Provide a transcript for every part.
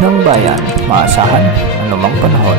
ng bayan, maasahan anumang panahon.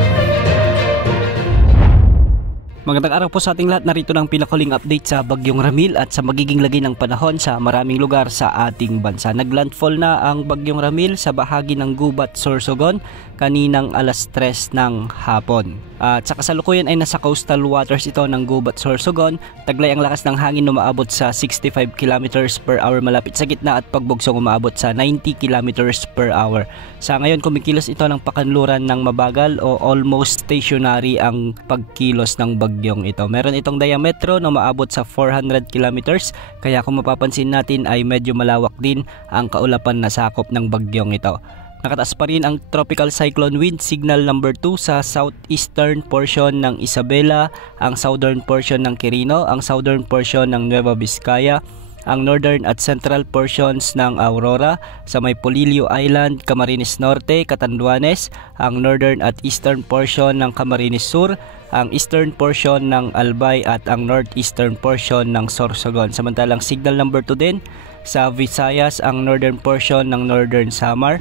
Magandang araw po sa ating lahat. Narito ng pinakahuling update sa Bagyong Ramil at sa magiging lagay ng panahon sa maraming lugar sa ating bansa. Naglandfall na ang Bagyong Ramil sa bahagi ng Gubat, Sorsogon kaninang alas 3 ng hapon. At sa kasalukuyan ay nasa coastal waters ito ng Gubat, Sorsogon. Taglay ang lakas ng hangin na umaabot sa 65 km per hour malapit sa gitna at pagbugsong umaabot sa 90 km per hour. Sa ngayon kumikilos ito ng pakanluran ng mabagal o almost stationary ang pagkilos ng bagyong ito. Meron itong diametro na umaabot sa 400 km kaya kung mapapansin natin ay medyo malawak din ang kaulapan na sakop ng bagyong ito. Nakataas pa rin ang tropical cyclone wind signal number 2 sa southeastern portion ng Isabela, ang southern portion ng Quirino, ang southern portion ng Nueva Vizcaya, ang northern at central portions ng Aurora, sa may Polillo Island, Camarines Norte, Catanduanes, ang northern at eastern portion ng Camarines Sur, ang eastern portion ng Albay at ang northeastern portion ng Sorsogon. Samantalang signal number 2 din sa Visayas, ang northern portion ng Northern Samar.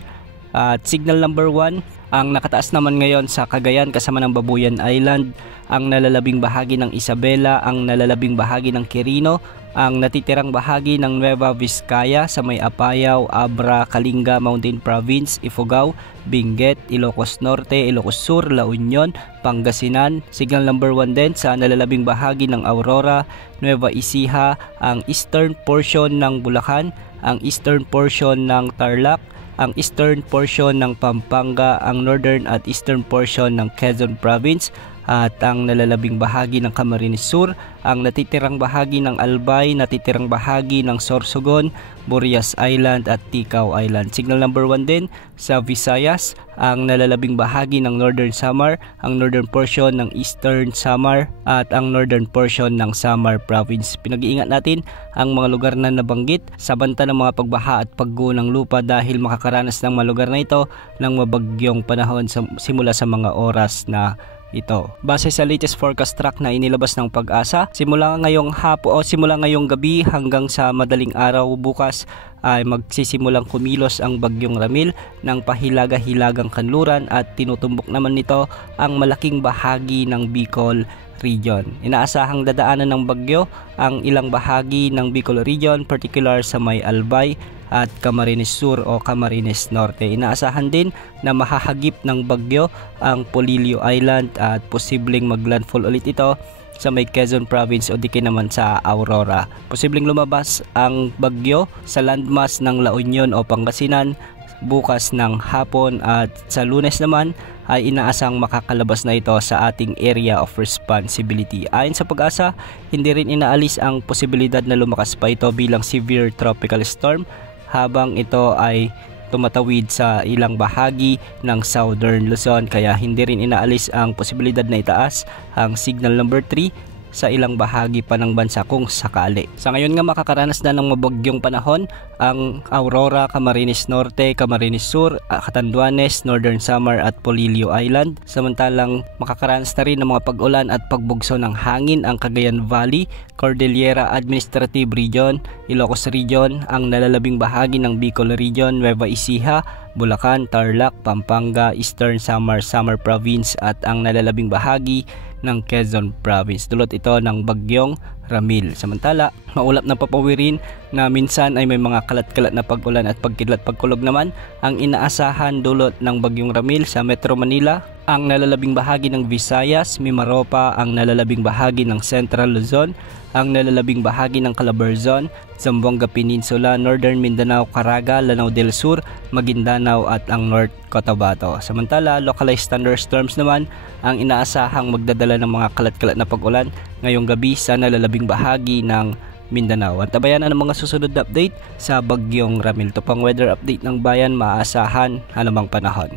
At signal number 1 ang nakataas naman ngayon sa Cagayan kasama ng Babuyan Island, ang nalalabing bahagi ng Isabela, ang nalalabing bahagi ng Quirino, ang natitirang bahagi ng Nueva Vizcaya sa may Apayao, Abra, Kalinga, Mountain Province, Ifugao, Benguet, Ilocos Norte, Ilocos Sur, La Union, Pangasinan. Signal number 1 din sa nalalabing bahagi ng Aurora, Nueva Ecija, ang eastern portion ng Bulacan, ang eastern portion ng Tarlac, ang eastern portion ng Pampanga, ang northern at eastern portion ng Quezon Province, at ang nalalabing bahagi ng Camarines Sur, ang natitirang bahagi ng Albay, natitirang bahagi ng Sorsogon, Burias Island at Ticao Island. Signal number 1 din sa Visayas, ang nalalabing bahagi ng Northern Samar, ang northern portion ng Eastern Samar at ang northern portion ng Samar Province. Pinag-iingat natin ang mga lugar na nabanggit sa banta ng mga pagbaha at pagguho ng lupa dahil makakaranas ng mga lugar na ito ng mabagyong panahon simula sa mga oras na ito. Base sa latest forecast track na inilabas ng Pag-asa, simula ngayong gabi hanggang sa madaling araw bukas ay magsisimulang kumilos ang Bagyong Ramil ng pahilaga-hilagang kanluran at tinutumbok naman nito ang malaking bahagi ng Bicol Region. Inaasahang dadaanan ng bagyo ang ilang bahagi ng Bicol Region, particular sa may Albay at Camarines Sur o Camarines Norte. Inaasahan din na mahahagip ng bagyo ang Polillo Island at posibleng maglandfall ulit ito sa may Quezon Province o di naman sa Aurora. Posibleng lumabas ang bagyo sa landmass ng La Union o Pangasinan bukas ng hapon at sa Lunes naman ay inaasang makakalabas na ito sa ating area of responsibility. Ayon sa Pag-asa, hindi rin inaalis ang posibilidad na lumakas pa ito bilang severe tropical storm habang ito ay tumatawid sa ilang bahagi ng Southern Luzon, kaya hindi rin inaalis ang posibilidad na itaas ang signal number 3 sa ilang bahagi pa ng bansa kung sakali. Sa ngayon nga makakaranas na ng mabagyong panahon ang Aurora, Camarines Norte, Camarines Sur, Catanduanes, Northern Samar at Polillo Island. Samantalang makakaranas na rin ng mga pag-ulan at pagbugso ng hangin ang Cagayan Valley, Cordillera Administrative Region, Ilocos Region, ang nalalabing bahagi ng Bicol Region, Nueva Ecija, Bulacan, Tarlac, Pampanga, Eastern Samar, Samar Province at ang nalalabing bahagi ng Quezon Province. Dulot ito ng Bagyong Ramil. Samantala, maulap na papawirin na minsan ay may mga kalat-kalat na pag-ulan at pagkidlat-pagkulog naman ang inaasahan dulot ng Bagyong Ramil sa Metro Manila, ang nalalabing bahagi ng Visayas, Mimaropa, ang nalalabing bahagi ng Central Luzon, ang nalalabing bahagi ng Calabarzon, Zamboanga Peninsula, Northern Mindanao, Caraga, Lanao del Sur, Maguindanao at ang North Cotabato. Samantala, localized thunderstorms naman ang inaasahang magdadala ng mga kalat-kalat na pag-ulan ngayong gabi sa nalalabing bahagi ng Mindanao. At tabayan na ng mga susunod na update sa Bagyong Ramil. Ito pang weather update ng bayan, maaasahan anumang panahon.